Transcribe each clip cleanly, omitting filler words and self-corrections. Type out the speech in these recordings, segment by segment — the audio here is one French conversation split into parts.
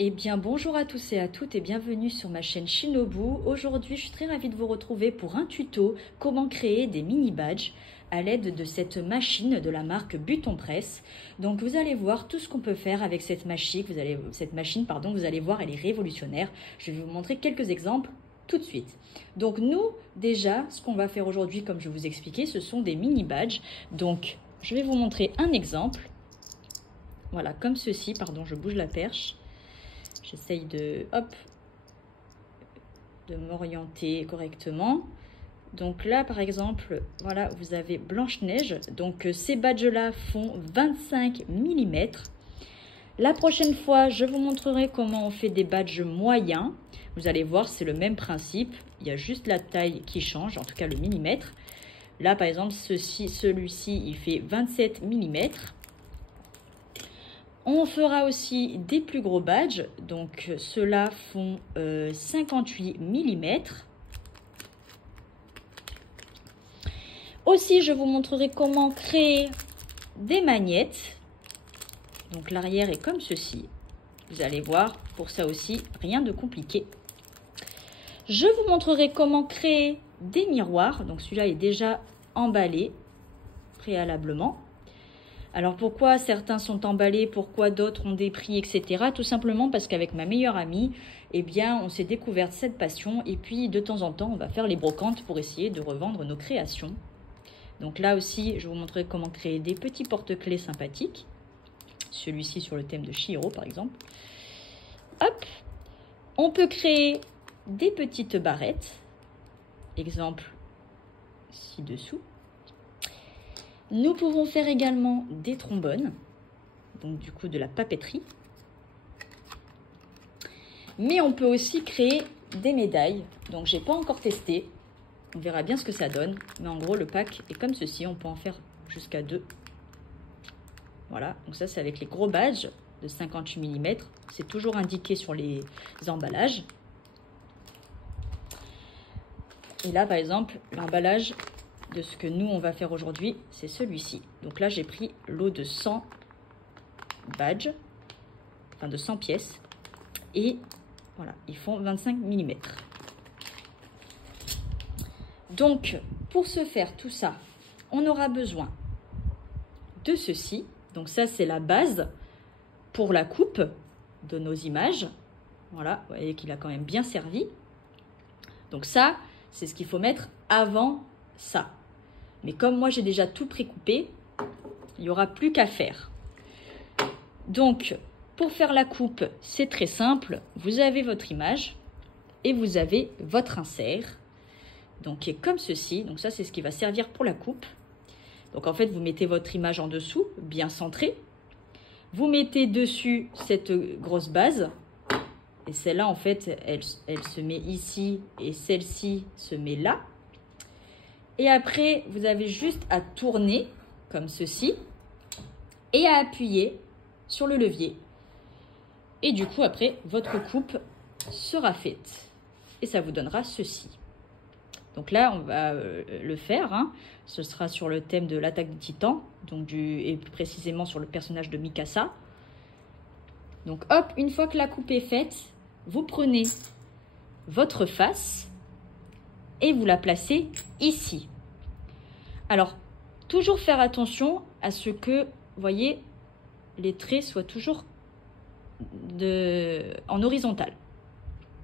Eh bien bonjour à tous et à toutes et bienvenue sur ma chaîne Shinobu. Aujourd'hui je suis très ravie de vous retrouver pour un tuto comment créer des mini badges à l'aide de cette machine de la marque Buton Press. Donc vous allez voir tout ce qu'on peut faire avec cette machine, vous allez voir, elle est révolutionnaire. Je vais vous montrer quelques exemples tout de suite. Donc nous déjà ce qu'on va faire aujourd'hui, comme je vous expliquais, ce sont des mini badges. Donc je vais vous montrer un exemple. Voilà, comme ceci, pardon, je bouge la perche. J'essaye de m'orienter correctement. Donc là, par exemple, voilà, vous avez Blanche-Neige. Donc ces badges-là font 25 mm. La prochaine fois, je vous montrerai comment on fait des badges moyens. Vous allez voir, c'est le même principe. Il y a juste la taille qui change, en tout cas le millimètre. Là, par exemple, celui-ci, il fait 27 mm. On fera aussi des plus gros badges, donc ceux-là font 58 mm. Aussi, je vous montrerai comment créer des magnettes. Donc l'arrière est comme ceci. Vous allez voir, pour ça aussi, rien de compliqué. Je vous montrerai comment créer des miroirs. Donc celui-là est déjà emballé préalablement. Alors pourquoi certains sont emballés, pourquoi d'autres ont des prix, etc. Tout simplement parce qu'avec ma meilleure amie, eh bien, on s'est découvert cette passion et puis de temps en temps, on va faire les brocantes pour essayer de revendre nos créations. Donc là aussi, je vous montrerai comment créer des petits porte-clés sympathiques. Celui-ci sur le thème de Chihiro, par exemple. Hop, on peut créer des petites barrettes. Exemple ci-dessous. Nous pouvons faire également des trombones, donc du coup de la papeterie. Mais on peut aussi créer des médailles. Donc j'ai pas encore testé. On verra bien ce que ça donne. Mais en gros, le pack est comme ceci. On peut en faire jusqu'à 2. Voilà, donc ça c'est avec les gros badges de 58 mm. C'est toujours indiqué sur les emballages. Et là, par exemple, l'emballage de ce que nous on va faire aujourd'hui, c'est celui-ci. Donc là j'ai pris lot de 100 badges, enfin de 100 pièces, et voilà, ils font 25 mm. Donc pour se faire tout ça, on aura besoin de ceci. Donc ça c'est la base pour la coupe de nos images. Voilà, vous voyez qu'il a quand même bien servi. Donc ça c'est ce qu'il faut mettre avant ça. Mais comme moi j'ai déjà tout précoupé, il n'y aura plus qu'à faire. Donc pour faire la coupe, c'est très simple. Vous avez votre image et vous avez votre insert. Donc qui est comme ceci. Donc ça c'est ce qui va servir pour la coupe. Donc en fait vous mettez votre image en dessous, bien centrée. Vous mettez dessus cette grosse base. Et celle-là en fait elle se met ici et celle-ci se met là. Et après, vous avez juste à tourner comme ceci et à appuyer sur le levier. Et du coup, après, votre coupe sera faite. Et ça vous donnera ceci. Donc là, on va le faire. Hein. Ce sera sur le thème de l'attaque des titans, donc et plus précisément sur le personnage de Mikasa. Donc hop, une fois que la coupe est faite, vous prenez votre face et vous la placez ici. Alors, toujours faire attention à ce que, vous voyez, les traits soient toujours en horizontal.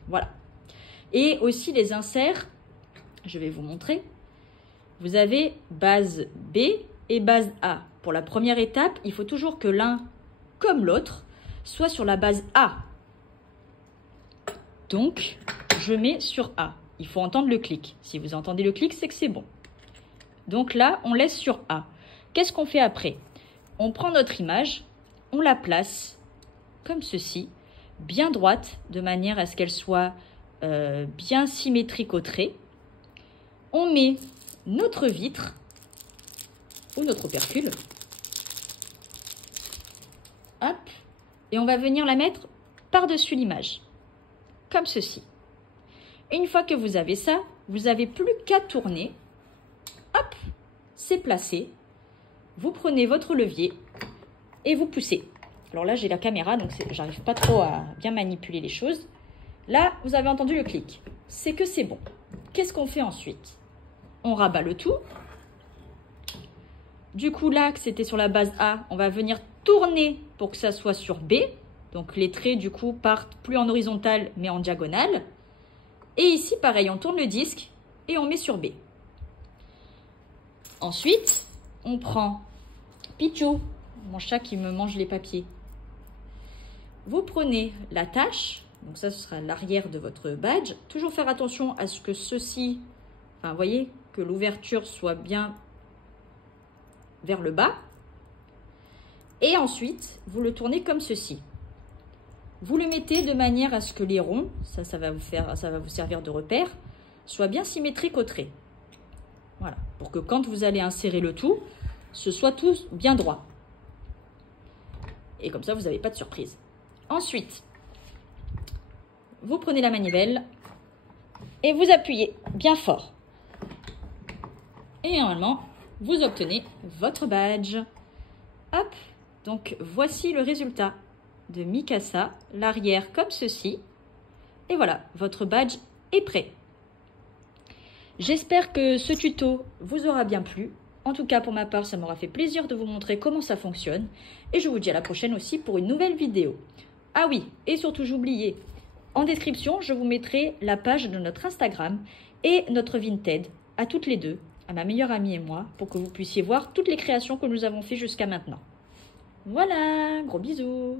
Voilà. Et aussi les inserts, je vais vous montrer. Vous avez base B et base A. Pour la première étape, il faut toujours que l'un, comme l'autre, soit sur la base A. Donc, je mets sur A. Il faut entendre le clic. Si vous entendez le clic, c'est que c'est bon. Donc là, on laisse sur A. Qu'est-ce qu'on fait après? On prend notre image, on la place comme ceci, bien droite, de manière à ce qu'elle soit bien symétrique au trait. On met notre vitre ou notre opercule. Hop. Et on va venir la mettre par-dessus l'image, comme ceci. Une fois que vous avez ça, vous n'avez plus qu'à tourner. Hop, c'est placé. Vous prenez votre levier et vous poussez. Alors là, j'ai la caméra, donc j'arrive pas trop à bien manipuler les choses. Là, vous avez entendu le clic. C'est que c'est bon. Qu'est-ce qu'on fait ensuite? On rabat le tout. Du coup, là, que c'était sur la base A, on va venir tourner pour que ça soit sur B. Donc, les traits, du coup, partent plus en horizontal, mais en diagonale. Et ici, pareil, on tourne le disque et on met sur B. Ensuite, on prend Pichou, mon chat qui me mange les papiers. Vous prenez la tâche, donc ça, ce sera l'arrière de votre badge. Toujours faire attention à ce que ceci, enfin, vous voyez, que l'ouverture soit bien vers le bas. Et ensuite, vous le tournez comme ceci. Vous le mettez de manière à ce que les ronds, ça va vous servir de repère, soient bien symétriques au trait. Voilà, pour que quand vous allez insérer le tout, ce soit tout bien droit. Et comme ça, vous n'avez pas de surprise. Ensuite, vous prenez la manivelle et vous appuyez bien fort. Et normalement, vous obtenez votre badge. Hop, donc voici le résultat de Mikasa, l'arrière comme ceci. Et voilà, votre badge est prêt. J'espère que ce tuto vous aura bien plu. En tout cas, pour ma part, ça m'aura fait plaisir de vous montrer comment ça fonctionne. Et je vous dis à la prochaine aussi pour une nouvelle vidéo. Ah oui, et surtout, j'oubliais, en description, je vous mettrai la page de notre Instagram et notre Vinted, à toutes les deux, à ma meilleure amie et moi, pour que vous puissiez voir toutes les créations que nous avons fait jusqu'à maintenant. Voilà, gros bisous!